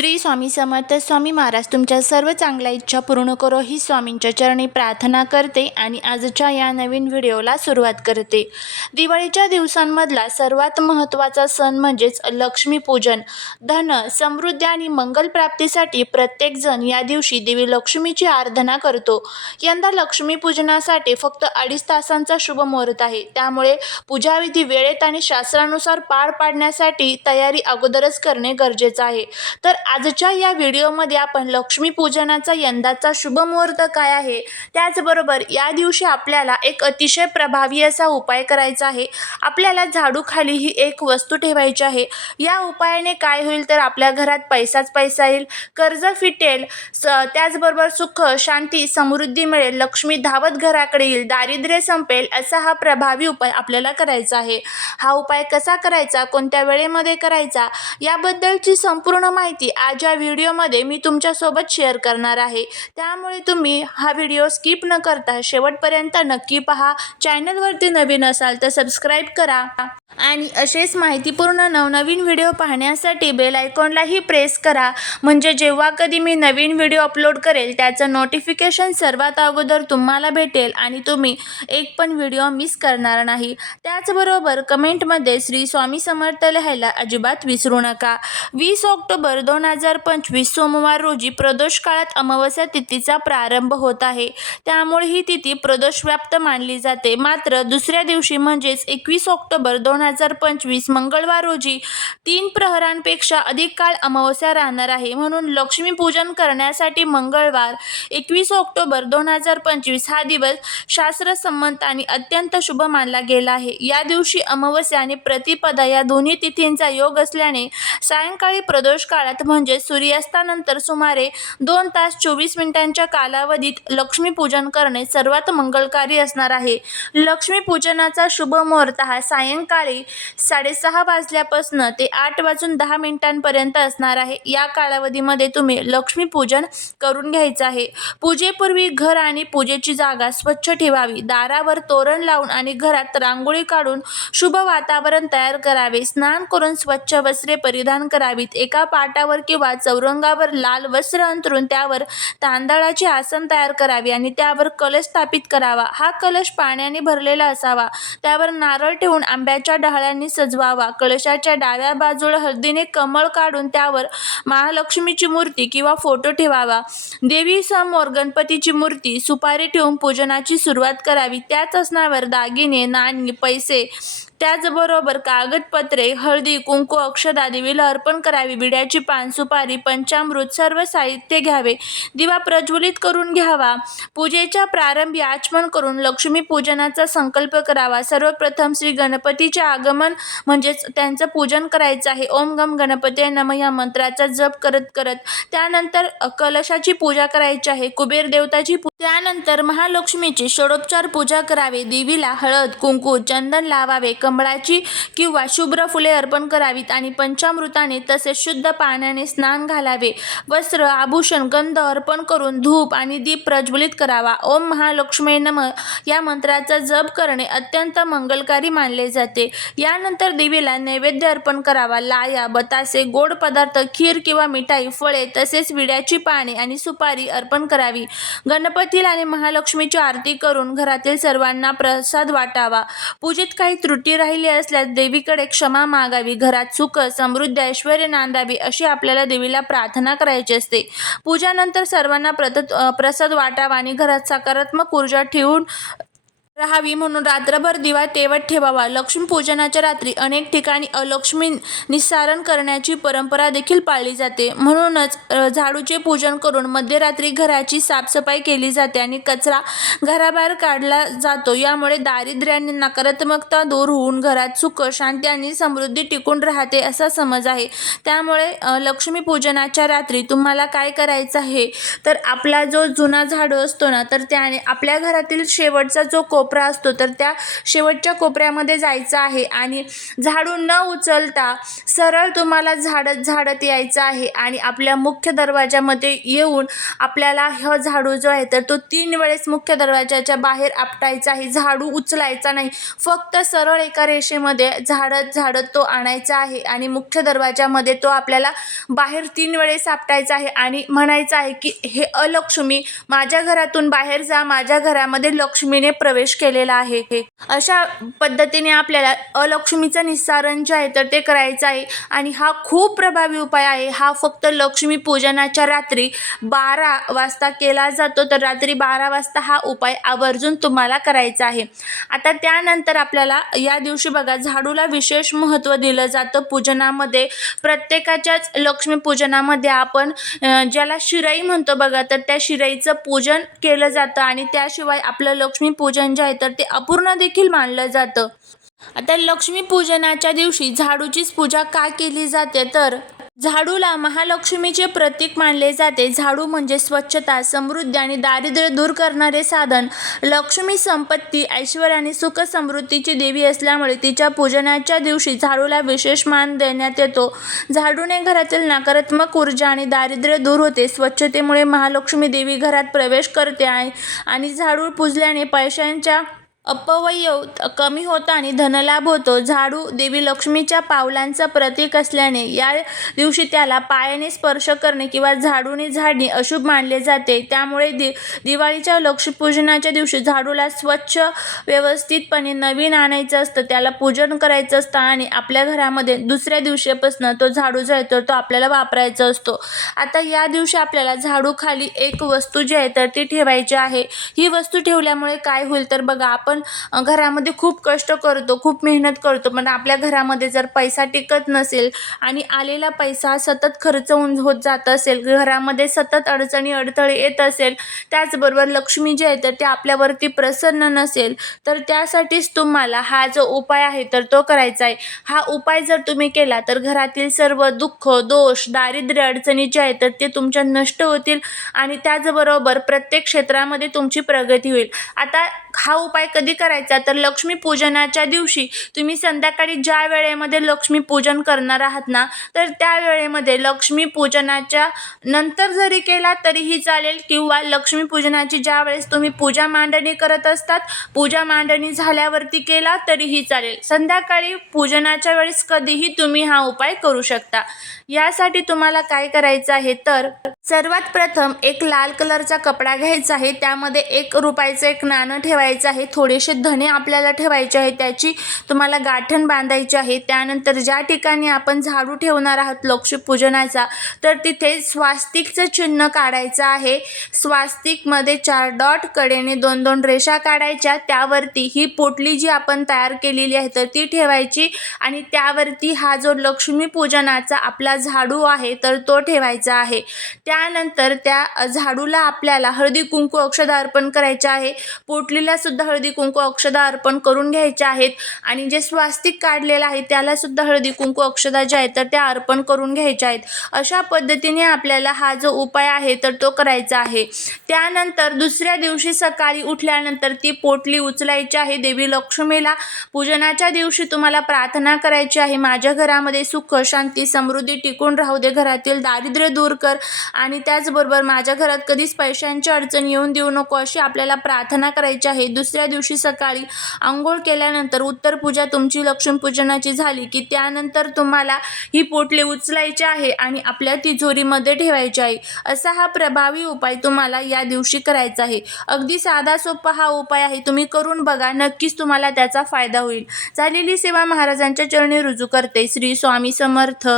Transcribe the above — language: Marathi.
श्री स्वामी समर्थ स्वामी महाराज तुमच्या सर्व चांगल्या इच्छा पूर्ण करो ही स्वामींच्या चरणी प्रार्थना करते आणि आजच्या या नवीन व्हिडिओला सुरुवात करते. दिवाळीच्या दिवसांमधला सर्वात महत्त्वाचा सण म्हणजेच लक्ष्मीपूजन धन समृद्धी आणि मंगल प्राप्तीसाठी प्रत्येकजण या दिवशी देवी लक्ष्मीची आराधना करतो. यंदा लक्ष्मीपूजनासाठी फक्त अडीच तासांचा शुभ मुहूर्त आहे. त्यामुळे पूजाविधी वेळेत आणि शास्त्रानुसार पार पाडण्यासाठी तयारी अगोदरच करणे गरजेचं आहे. तर आजच्या या व्हिडिओमध्ये आपण लक्ष्मीपूजनाचा यंदाचा शुभमुहूर्त काय आहे त्याचबरोबर या दिवशी आपल्याला एक अतिशय प्रभावी असा उपाय करायचा आहे. आपल्याला झाडूखाली ही एक वस्तू ठेवायची आहे. या उपायाने काय होईल तर आपल्या घरात पैसाच पैसा येईल कर्ज फिटेल स त्याचबरोबर सुख शांती समृद्धी मिळेल लक्ष्मी धावत घराकडे येईल दारिद्र्य संपेल असा हा प्रभावी उपाय आपल्याला करायचा आहे. हा उपाय कसा करायचा कोणत्या वेळेमध्ये करायचा याबद्दलची संपूर्ण माहिती आज या व्हिडिओमध्ये मी तुमच्यासोबत शेअर करणार आहे त्यामुळे तुम्ही हा व्हिडिओ स्किप न करता शेवटपर्यंत नक्की पहा. चॅनलवरती नवीन असाल तर सबस्क्राईब करा. आणि असेच माहितीपूर्ण नवनवीन व्हिडिओ पाहण्यासाठी बेल आयकॉनलाही प्रेस करा. म्हणजे जेव्हा कधी मी नवीन व्हिडिओ अपलोड करेल त्याचं नोटिफिकेशन सर्वात अगोदर तुम्हाला भेटेल आणि तुम्ही एक पण व्हिडिओ मिस करणार नाही. त्याचबरोबर कमेंटमध्ये श्री स्वामी समर्थ लिहायला अजिबात विसरू नका. वीस ऑक्टोबर दोन हजार पंचवीस सोमवार रोजी प्रदोष काळात अमावस्या तिथीचा प्रारंभ होत आहे. त्यामुळे ही तिथी प्रदोषव्याप्त मानली जाते. मात्र दुसऱ्या दिवशी म्हणजेच एकवीस ऑक्टोबर दोन दोन हजार पंचवीस मंगळवार रोजी तीन प्रहरांपेक्षा अधिक काळ अमावस्या राहणार आहे. म्हणून लक्ष्मीपूजन करण्यासाठी मंगळवार एकवीस ऑक्टोबर दोन हजार पंचवीस हा दिवस शास्त्रसंमत आणि अत्यंत शुभ मानला गेला आहे. या दिवशी अमावस्या आणि प्रतिपदा या दोन्ही तिथींचा योग असल्याने सायंकाळी प्रदोष काळात म्हणजे सूर्यास्तानंतर सुमारे दोन तास चोवीस मिनिटांच्या कालावधीत लक्ष्मीपूजन करणे सर्वात मंगलकारी असणार आहे. लक्ष्मीपूजनाचा शुभ मुहूर्त हा सायंकाळी साडेसहा वाजल्यापासून ते आठ वाजून दहा मिनिटांपर्यंत असणार आहे. या कालावधीमध्ये तुम्ही लक्ष्मीपूजन करून घ्यायचं आहे. पूजेपूर्वी घर आणि पूजेची जागा स्वच्छ ठेवावी. दारावर तोरण लावून आणि घरात रांगोळी काढून शुभ वातावरण तयार करावे. स्नान करून स्वच्छ वस्त्रे परिधान करावीत. एका पाटावर किंवा चौरंगावर लाल वस्त्र अंतरून त्यावर तांदळाचे आसन तयार करावे आणि त्यावर कलश स्थापित करावा. हा कलश पाण्याने भरलेला असावा. त्यावर नारळ ठेवून आंब्याच्या डहाळ्यांनी सजवावा. कलशाच्या डाव्या बाजूला हळदीने कमळ काढून त्यावर महालक्ष्मीची मूर्ती किंवा फोटो ठेवावा. देवीसमोर गणपतीची मूर्ती सुपारी ठेवून पूजनाची सुरुवात करावी. त्याच असण्यावर दागिने नाणी पैसे त्याचबरोबर कागदपत्रे हळदी कुंकू अक्षदा देवीला अर्पण करावी विड्याची पान सुपारी पंचामृत सर्व साहित्य घ्यावे. दिवा प्रज्वलित करून घ्यावा. पूजेच्या प्रारंभी आचमन करून लक्ष्मी पूजनाचा संकल्प करावा. सर्वप्रथम श्री गणपतीचे आगमन म्हणजेच त्यांचं पूजन करायचं आहे. ओम गम गणपती नम या मंत्राचा जप करत करत त्यानंतर कलशाची पूजा करायची आहे. कुबेर देवताची पू त्यानंतर महालक्ष्मीची षडोपचार पूजा करावी. देवीला हळद कुंकू चंदन लावावे. कमळाची किंवा शुभ्र फुले अर्पण करावीत आणि पंचामृताने तसेच शुद्ध पाण्याने स्नान घालावे. वस्त्र आभूषण गंध अर्पण करून धूप आणि दीप प्रज्वलित करावा. ओम महालक्ष्मी नम या मंत्राचा जप करणे अत्यंत मंगलकारी मानले जाते. यानंतर देवीला नैवेद्य अर्पण करावा. लाया बतासे गोड पदार्थ खीर किंवा मिठाई फळे तसेच विड्याची पाने आणि सुपारी अर्पण करावी. गणपती येथील आणि महालक्ष्मीची आरती करून घरातील सर्वांना प्रसाद वाटावा. पूजेत काही त्रुटी राहिली असल्यास देवीकडे क्षमा मागावी घरात सुख समृद्धी ऐश्वर नांदावी अशी आपल्याला देवीला प्रार्थना करायची असते. पूजानंतर सर्वांना प्रत प्रसाद वाटावा आणि घरात सकारात्मक ऊर्जा ठेवून राहावी म्हणून रात्रभर दिवा तेवत ठेवावा. लक्ष्मीपूजनाच्या रात्री अनेक ठिकाणी अलक्ष्मी निस्सारण करण्याची परंपरा देखील पाळली जाते. म्हणूनच झाडूचे पूजन करून मध्यरात्री घराची साफसफाई केली जाते आणि कचरा घराबाहेर काढला जातो. यामुळे दारिद्र्य आणि नकारात्मकता दूर होऊन घरात सुख शांती आणि समृद्धी टिकून राहते असा समज आहे. त्यामुळे लक्ष्मीपूजनाच्या रात्री तुम्हाला काय करायचं आहे? तर आपला जो जुना झाडू असतो ना तर त्याने आपल्या घरातील शेवटचा जो कोप कोपरा असतो तर त्या शेवटच्या कोपऱ्यामध्ये जायचं आहे आणि झाडू न उचलता सरळ तुम्हाला झाडत झाडत यायचं आहे आणि आपल्या मुख्य दरवाजामध्ये येऊन आपल्याला ह झाडू जो आहे तर तो तीन वेळेस मुख्य दरवाजाच्या बाहेर आपटायचा आहे. झाडू उचलायचा नाही. फक्त सरळ एका रेषेमध्ये झाडत झाडत तो आणायचा आहे आणि मुख्य दरवाजामध्ये तो आपल्याला बाहेर तीन वेळेस आपटायचा आहे आणि म्हणायचं आहे की हे अलक्ष्मी माझ्या घरातून बाहेर जा. माझ्या घरामध्ये लक्ष्मीने प्रवेश केलेला आहे. अशा पद्धतीने आपल्याला अलक्ष्मीचं निस्सारण जे आहे तर ते करायचं आहे. आणि हा खूप प्रभावी उपाय आहे. हा फक्त लक्ष्मी पूजनाच्या रात्री बारा वाजता केला जातो तर रात्री बारा वाजता हा उपाय आवर्जून तुम्हाला करायचा आहे. आता त्यानंतर आपल्याला या दिवशी बघा झाडूला विशेष महत्त्व दिलं जातं पूजनामध्ये. प्रत्येकाच्याच लक्ष्मी पूजनामध्ये आपण ज्याला शिराई म्हणतो बघा तर त्या शिराईचं पूजन केलं जातं. आणि त्याशिवाय आपलं लक्ष्मी पूजन जे आहे तर ते अपूर्ण देखील मानलं जातं. आता लक्ष्मीपूजनाच्या दिवशी झाडूचीच पूजा का केली जाते तर? झाडूला महालक्ष्मीचे प्रतीक मानले जाते. झाडू म्हणजे स्वच्छता समृद्धी आणि दारिद्र्य दूर करणारे साधन. लक्ष्मी संपत्ती ऐश्वर आणि सुख समृद्धीची देवी असल्यामुळे तिच्या पूजनाच्या दिवशी झाडूला विशेष मान देण्यात येतो. झाडूने घरातील नकारात्मक ऊर्जा आणि दारिद्र्य दूर होते. स्वच्छतेमुळे महालक्ष्मी देवी घरात प्रवेश करते आहे आणि झाडू पुजल्याने पैशांच्या अपव्यय कमी होतो आणि धनलाभ होतो. झाडू देवी लक्ष्मीच्या पावलांचं प्रतीक असल्याने या दिवशी त्याला पायाने स्पर्श करणे किंवा झाडूने झाडणे अशुभ मानले जाते. त्यामुळे दि दिवाळीच्या लक्ष्मीपूजनाच्या दिवशी झाडूला स्वच्छ व्यवस्थितपणे नवीन आणायचं असतं. त्याला पूजन करायचं असतं आणि आपल्या घरामध्ये दुसऱ्या दिवशीपासून तो झाडू जो आहे तर तो आपल्याला वापरायचा असतो. आता या दिवशी आपल्याला झाडूखाली एक वस्तू जी आहे तर ती ठेवायची आहे. ही वस्तू ठेवल्यामुळे काय होईल तर बघा आपण आपण घरामध्ये खूप कष्ट करतो खूप मेहनत करतो पण आपल्या घरामध्ये जर पैसा टिकत नसेल आणि आलेला पैसा सतत खर्च होऊन होत जात असेल घरामध्ये सतत अडचणी अडथळे येत असेल त्याचबरोबर लक्ष्मी जी आहे तर ती आपल्यावरती प्रसन्न नसेल तर त्यासाठीच तुम्हाला हा जो उपाय आहे तर तो करायचा आहे. हा उपाय जर तुम्ही केला तर घरातील सर्व दुःख दोष दारिद्र्य अडचणी जे आहेत तर ते तुमच्या नष्ट होतील आणि त्याचबरोबर प्रत्येक क्षेत्रामध्ये तुमची प्रगती होईल. आता हा उपाय कधी करायचा? तर लक्ष्मीपूजनाच्या दिवशी तुम्ही संध्याकाळी ज्या वेळेमध्ये लक्ष्मीपूजन करणार आहात ना तर त्या वेळेमध्ये लक्ष्मीपूजनाच्या नंतर जरी केला तरीही चालेल किंवा लक्ष्मीपूजनाची ज्या वेळेस तुम्ही पूजा मांडणी करत असतात पूजा मांडणी झाल्यावरती केला तरीही चालेल. संध्याकाळी पूजनाच्या वेळेस कधीही तुम्ही हा उपाय करू शकता. यासाठी तुम्हाला काय करायचं आहे तर सर्वात प्रथम एक लाल कलरचा कपडा घ्यायचा आहे. त्यामध्ये एक रुपयाचं एक नाणं ठेवायचं आहे. थोडेसे धणे आपल्याला ठेवायचे आहे. त्याची तुम्हाला गाठण बांधायची आहे. त्यानंतर ज्या ठिकाणी आपण झाडू ठेवणार आहोत लक्ष्मीपूजनाचा तर तिथे स्वास्तिकचं चिन्ह काढायचं आहे. स्वास्तिकमध्ये चार डॉट कडेने दोन दोन रेषा काढायच्या. त्यावरती ही पोटली जी आपण तयार केलेली आहे तर ती ठेवायची. आणि त्यावरती हा जो लक्ष्मीपूजनाचा आपला झाडू आहे तर तो ठेवायचा आहे. त्यानंतर त्या झाडूला आपल्याला हळदी कुंकू अक्षदा अर्पण करायचे आहे. पोटलीला सुद्धा हळदी कुंकू अक्षदा अर्पण करून घ्यायच्या आहेत. आणि जे स्वास्तिक काढलेलं आहे त्याला सुद्धा हळदी कुंकू अक्षदा ज्या आहेत तर त्या अर्पण करून घ्यायच्या आहेत. अशा पद्धतीने आपल्याला हा जो उपाय आहे तर तो करायचा आहे. त्यानंतर दुसऱ्या दिवशी सकाळी उठल्यानंतर ती पोटली उचलायची आहे. देवी लक्ष्मीला पूजनाच्या दिवशी तुम्हाला प्रार्थना करायची आहे. माझ्या घरामध्ये सुख शांती समृद्धी टिकून राहू दे. घरातील दारिद्र्य दूर कर. आणि त्याचबरोबर माझ्या घरात कधीच पैशांची अडचण येऊन देऊ नको अशी आपल्याला प्रार्थना करायची आहे. आहे. दुसऱ्या दिवशी सकाळी आंघोळ केल्यानंतर उत्तर पूजा तुमची लक्ष्मीपूजनाची झाली की त्यानंतर तुम्हाला ही पोटले उचलायची आहे आणि आपल्या तिजोरीमध्ये ठेवायची आहे. असा हा प्रभावी उपाय तुम्हाला या दिवशी करायचा आहे. अगदी साधा सोपा हा उपाय आहे. तुम्ही करून बघा. नक्कीच तुम्हाला त्याचा फायदा होईल. झालेली सेवा महाराजांच्या चरणी रुजू करते. श्री स्वामी समर्थ.